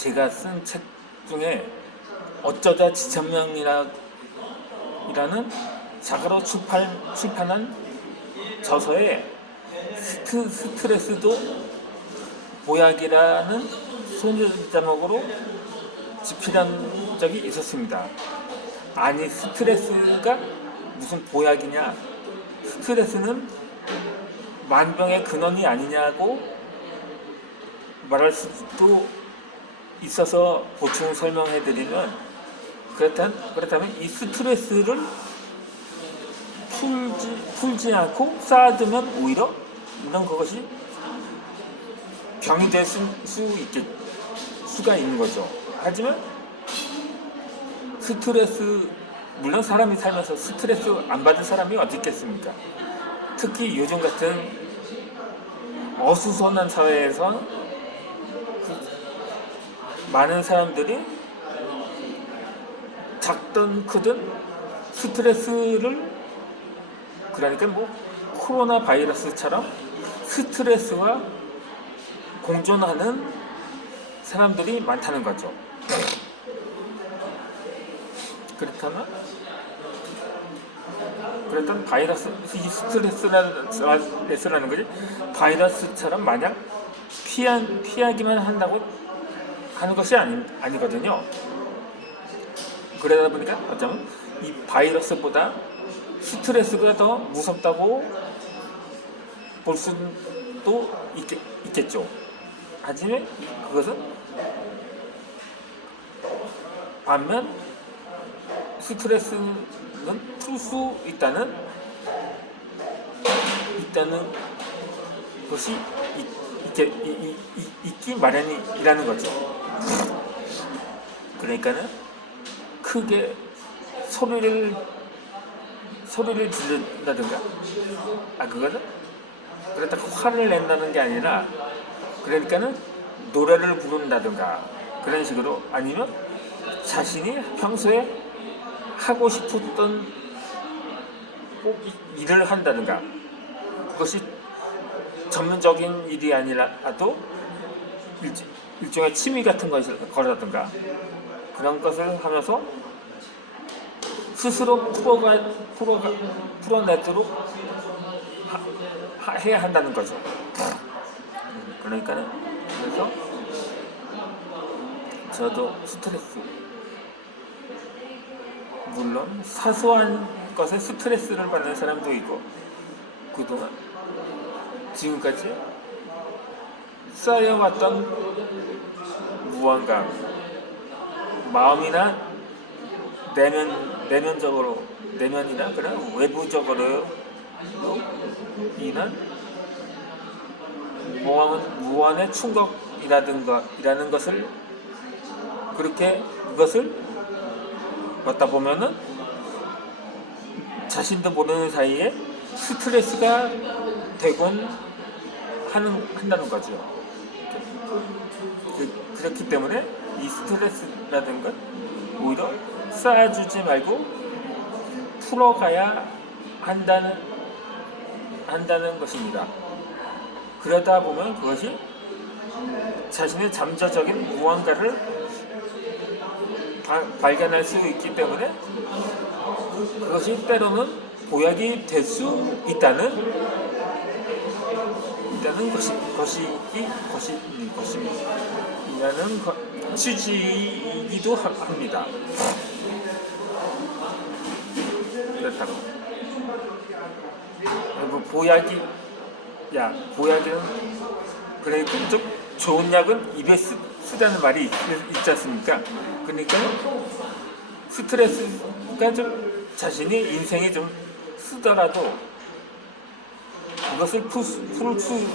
제가 쓴 책 중에 어쩌다 지천명이라 이라는 자가로 출판, 출판한 저서에 스트, 스트레스도 보약이라는 소녀 제목으로 집필한 적이 있었습니다. 아니 스트레스가 무슨 보약이냐? 스트레스는 만병의 근원이 아니냐고 말할 수도 있어서 보충 설명해 드리면 그렇다면, 이 스트레스를 풀지, 풀지 않고 쌓아두면 오히려 이런 그것이 병이 될 수, 수 있겠, 수가 있는 거죠. 하지만 스트레스 물론 사람이 살면서 스트레스 안 받은 사람이 어디 있겠습니까? 특히 요즘 같은 어수선한 사회에서 그 많은 사람들이 작든 크든 스트레스를 그러니까 뭐 코로나 바이러스처럼 스트레스와 공존하는 사람들이 많다는 거죠. 그렇다면 그랬던 바이러스 이 스트레스라는 것이 바이러스처럼 마냥 피하, 피하기만 한다고 하는 것이 아니, 아니거든요. 그러다 보니까 어쩌면 이 바이러스보다 스트레스가 더 무섭다고 볼 수도 있겠, 있겠죠. 하지만 그것은 반면 스트레스는 풀 수 있다는 있다는 것이 있, 있게, 이, 이, 있기 마련이라는 거죠. 그러니까는 크게 소리를 소리를 지른다든가 아 그거는 그렇다고 화를 낸다는 게 아니라 그러니까는 노래를 부른다든가 그런 식으로 아니면 자신이 평소에 하고 싶었던 꼭 일을 한다든가 그것이 전문적인 일이 아니라도 일, 일종의 취미 같은 것을 거라든가 그런 것을 하면서 스스로 풀어가, 풀어가, 풀어내도록 하, 하, 해야 한다는 거죠. 그러니까는 그래서 저도 스트레스 물론 사소한 것에 스트레스를 받는 사람도 있고 그동안 지금까지 쌓여왔던 무언가 마음이나 내면 내면적으로 내면이나 그런 외부적으로 인한 무한, 무한의 충격이라든가 이라는 것을 그렇게 그것을 받다 보면은 자신도 모르는 사이에 스트레스가 되곤 하는 한다는 거죠. 그, 그렇기 때문에 이 스트레스라는 건 오히려 쌓아주지 말고 풀어가야 한다는 한다는 것입니다. 그러다 보면 그것이 자신의 잠재적인 무언가를 바, 발견할 수 있기 때문에 그것이 때로는 보약이 될 수 있다는 있다는 것이 것이 것이 것이라는 것, 취지이기도 합니다. 그렇다고 뭐 보약이 야 보약은 그래 좀 좋은 약은 입에 쓰, 쓰다는 말이 있, 있지 않습니까? 그러니까 스트레스가 좀 자신이 인생에 좀 쓰더라도 그것을 풀수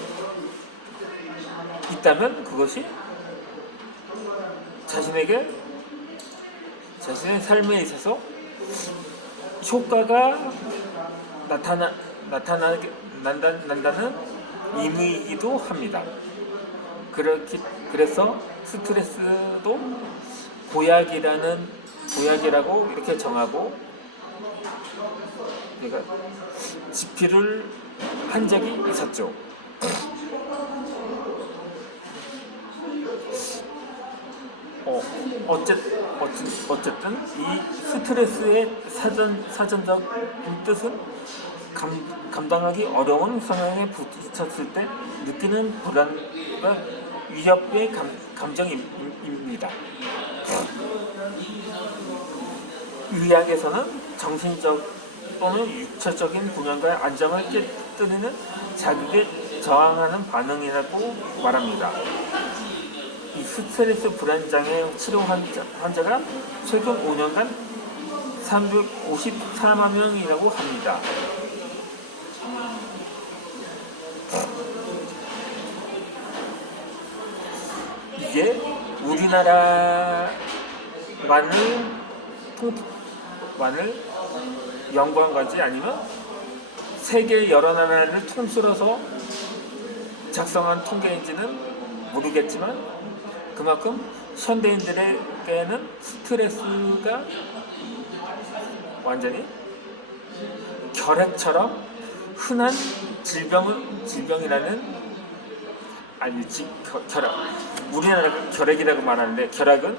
있다면 그것이 자신에게 자신의 삶에 있어서 효과가 나타나 나타나게 난다, 난다는 의미이기도 합니다. 그렇기 그래서 스트레스도 보약이라는 보약이라고 이렇게 정하고 그러니까 집필을 한 적이 있었죠. 어, 어쨌, 어쨌, 어쨌든 이 스트레스의 사전, 사전적 뜻은 감, 감당하기 어려운 상황에 부딪혔을 때 느끼는 불안과 위협의 감, 감정입니다. 의학에서는 정신적 또는 육체적인 분열과의 안정을 깨 뜨리는 자극에 저항하는 반응이라고 말합니다. 이 스트레스 불안 장애 치료 환자, 환자가 최근 5년간 354만 명이라고 합니다. 이게 우리나라만을 통만을 연구한 건지 아니면 세계 여러 나라를 통틀어서 작성한 통계인지는 모르겠지만 그만큼 현대인들에게는 스트레스가 완전히 결핵처럼 흔한 질병은 질병이라는 아니 지, 겨- 결핵. 우리나라 결핵이라고 말하는데 결핵은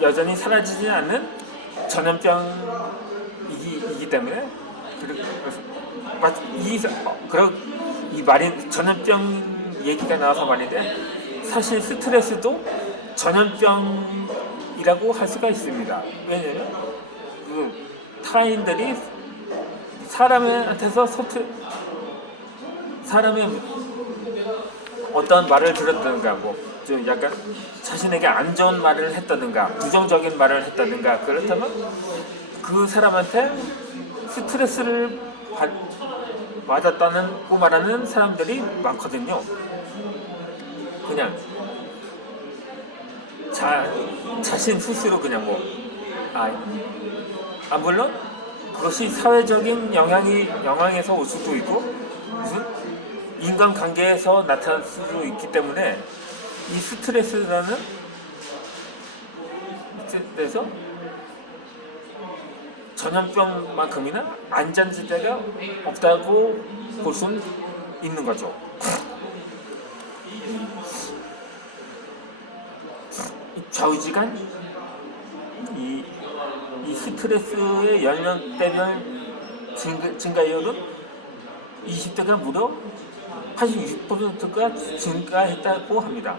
여전히 사라지지 않는 전염병이기 때문에 그래서 맞- 이 어, 말이 전염병 얘기가 나와서 말인데 사실 스트레스도 전염병이라고 할 수가 있습니다. 왜냐면 그 타인들이 사람한테서 서트 사람의 어떤 말을 들었든가 뭐 좀 약간 자신에게 안 좋은 말을 했다든가 부정적인 말을 했다든가 그렇다면 그 사람한테 스트레스를 받, 맞았다는 고 말하는 사람들이 많거든요. 그냥 자 자신 스스로 그냥 뭐 아, 아 물론 그것이 사회적인 영향이 영향에서 올 수도 있고 무슨 인간 관계에서 나타날 수도 있기 때문에 이 스트레스라는 데서 전염병만큼이나 안전지대가 없다고 볼 수는 있는 거죠. 이 좌우지간 이, 이 스트레스의 연령대별 증가, 증가율은 20대가 무려 86%가 증가했다고 합니다.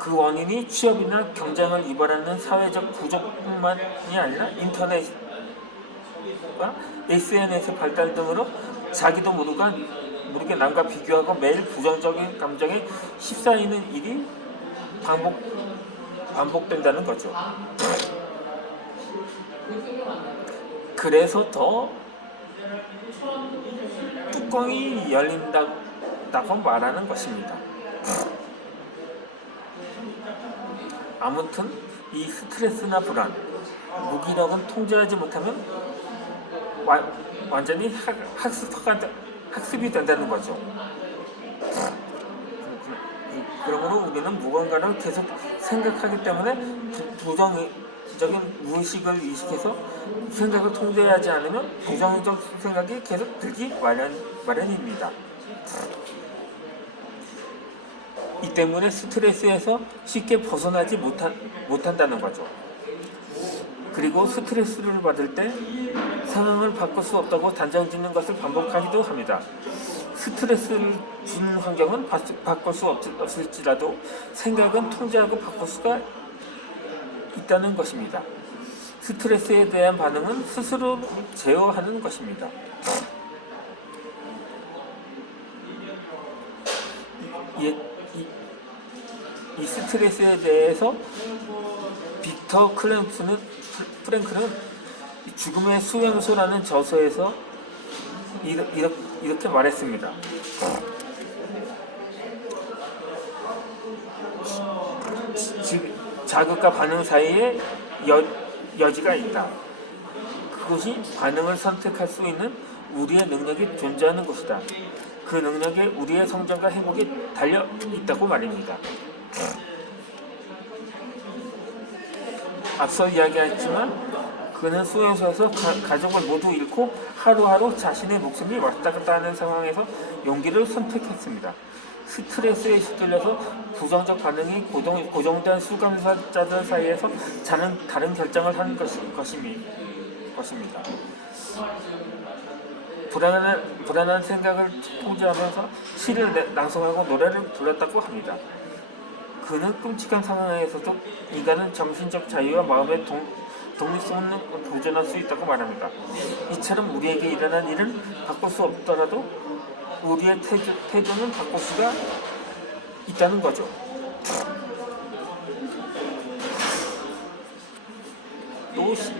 그 원인이 취업이나 경쟁을 유발하는 사회적 부족뿐만이 아니라 인터넷과 SNS 발달 등으로 자기도 모르가 모르게 남과 비교하고 매일 부정적인 감정에 휩싸이는 일이 반복 반복된다는 거죠. 그래서 더 뚜껑이 열린다고 말하는 것입니다. 아무튼 이 스트레스나 불안, 무기력은 통제하지 못하면 와- 완전히 학, 학습가, 학습이 된다는 거죠. 그러므로 우리는 무언가를 계속 생각하기 때문에 부- 부정적인 무의식을 의식해서 생각을 통제하지 않으면 부정적 생각이 계속 들기 마련, 마련입니다. 이 때문에 스트레스에서 쉽게 벗어나지 못한, 못한다는 거죠. 그리고 스트레스를 받을 때 상황을 바꿀 수 없다고 단정 짓는 것을 반복하기도 합니다. 스트레스를 주는 환경은 바, 바꿀 수 없, 없을지라도 생각은 통제하고 바꿀 수가 있다는 것입니다. 스트레스에 대한 반응은 스스로 제어하는 것입니다. 이, 이, 이 스트레스에 대해서 빅터 클랭크는 프랭크는 이 죽음의 수용소라는 저서에서 이렇게, 이렇게 말했습니다. 즉 자극과 반응 사이에 여, 여지가 있다. 그것이 반응을 선택할 수 있는 우리의 능력이 존재하는 것이다. 그 능력에 우리의 성장과 행복이 달려 있다고 말입니다. 앞서 이야기했지만 그는 수용소에서 가, 가족을 모두 잃고 하루하루 자신의 목숨이 왔다 갔다 하는 상황에서 용기를 선택했습니다. 스트레스에 휘둘려서 부정적 반응이 고동, 고정된 수감자들 사이에서 다른, 다른 결정을 하는 것이, 것이미, 것입니다. 불안한, 불안한 생각을 통제하면서 시를 내- 낭송하고 노래를 불렀다고 합니다. 그는 끔찍한 상황에서도 인간은 정신적 자유와 마음의 동, 독립성을 보존할 수 있다고 말합니다. 이처럼 우리에게 일어난 일은 바꿀 수 없더라도 우리의 태도, 태도는 바꿀 수가 있다는 거죠. 또 시-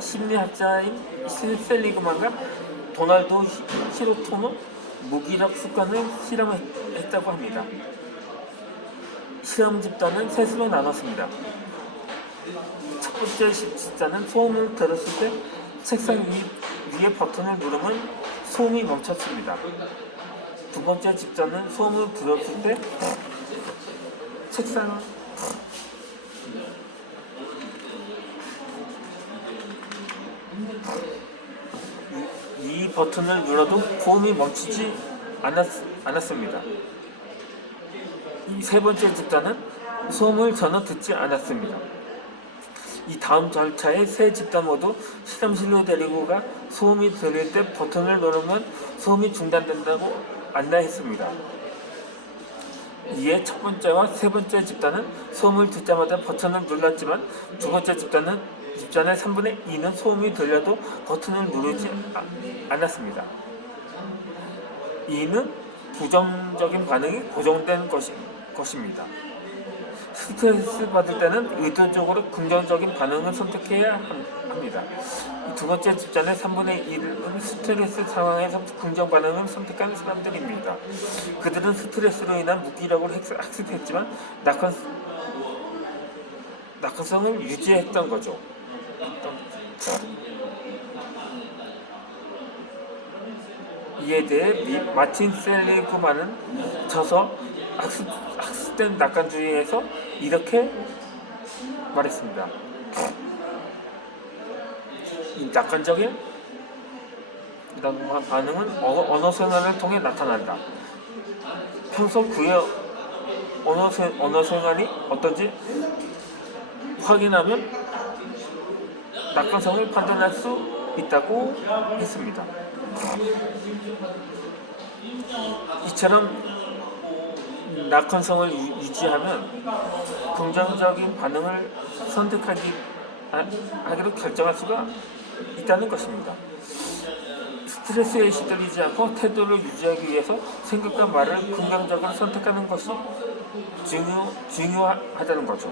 심리학자인 실- 셀리그만과 도널드 히- 히로토는 무기력 습관을 실험했다고 합니다. 실험 집단은 셋으로 나눴습니다. 첫 번째 시- 집단은 소음을 들었을 때 책상 위, 위에 버튼을 누르면 소음이 멈췄습니다. 두 번째 집단은 소음을 들었을 때 책상 이, 이 버튼을 눌러도 소음이 멈추지 않았, 않았습니다. 이 세 번째 집단은 소음을 전혀 듣지 않았습니다. 이 다음 절차의 세 집단 모두 실험실로 데리고 가 소음이 들릴 때 버튼을 누르면 소음이 중단된다고 안내했습니다. 이에 첫 번째와 세 번째 집단은 소음을 듣자마자 버튼을 눌렀지만 두 번째 집단은 집단의 3분의 2는 소음이 들려도 버튼을 누르지 아- 않았습니다. 이는 부정적인 반응이 고정된 것이, 것입니다. 스트레스 받을 때는 의도적으로 긍정적인 반응을 선택해야 함- 합니다. 이두 번째 집단의 3분의 1은 스트레스 상황에서 긍정 반응을 선택하는 사람들입니다. 그들은 스트레스로 인한 무기력을 학습- 학습했지만 낙한, 낙하성을 유지했던 거죠. 이에 대해 미- 마틴 셀리그만은 저서 학습, 학습된 낙관주의에서 이렇게 말했습니다. 이 낙관적인 이런 반응은 어- 언어 생활을 통해 나타난다. 평소 그의 언어, 생- 언어 생활이 어떤지 확인하면 낙관성을 판단할 수 있다고 했습니다. 이처럼 낙관성을 유- 유지하면 긍정적인 반응을 선택하기 아- 하기로 결정할 수가 있다는 것입니다. 스트레스에 시달리지 않고 태도를 유지하기 위해서 생각과 말을 긍정적으로 선택하는 것이 중요, 중요하다는 거죠.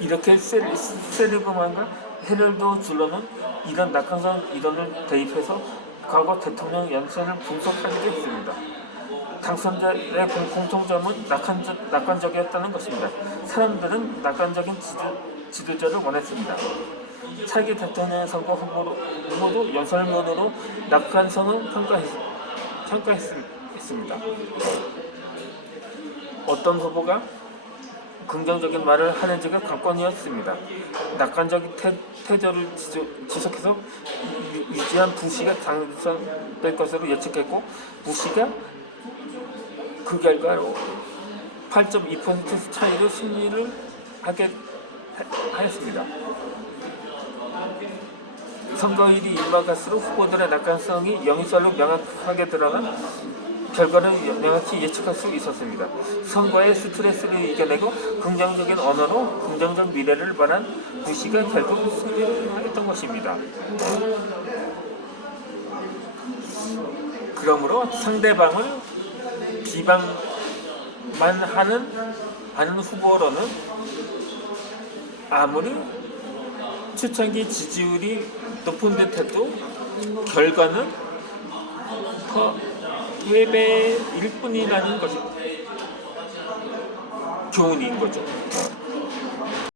이렇게 셀- 셀리그만과 헤럴드 줄러는 이런 낙관성 이론을 대입해서 과거 대통령 연설을 분석하기도 했습니다. 당선자의 공- 공통점은 낙관적, 낙관적이었다는 것입니다. 사람들은 낙관적인 지도, 지도자를 원했습니다. 차기 대통령 선거 후보도 연설문으로 낙관성을 평가했, 평가했습니다. 어떤 후보가 긍정적인 말을 하는 지가 관건이었습니다. 낙관적인 태, 지속- 지속해서 유- 유지한 부시가 당선될 것으로 예측했고 부시가 그 결과로 8.2% 차이로 승리를 하게 하- 하였습니다. 선거일이 일박할수록 후보들의 낙관성이 영설로 명확하게 드러나 결과를 명확히 예측할 수 있었습니다. 선거의 스트레스를 이겨내고 긍정적인 언어로 긍정적 미래를 바란 부시가 결국 승리를 했던 것입니다. 그러므로 상대방을 비방만 하는 하는 후보로는 아무리 초창기 지지율이 높은 듯해도 결과는 더 패배일 뿐이라는 것이 교훈인 거죠.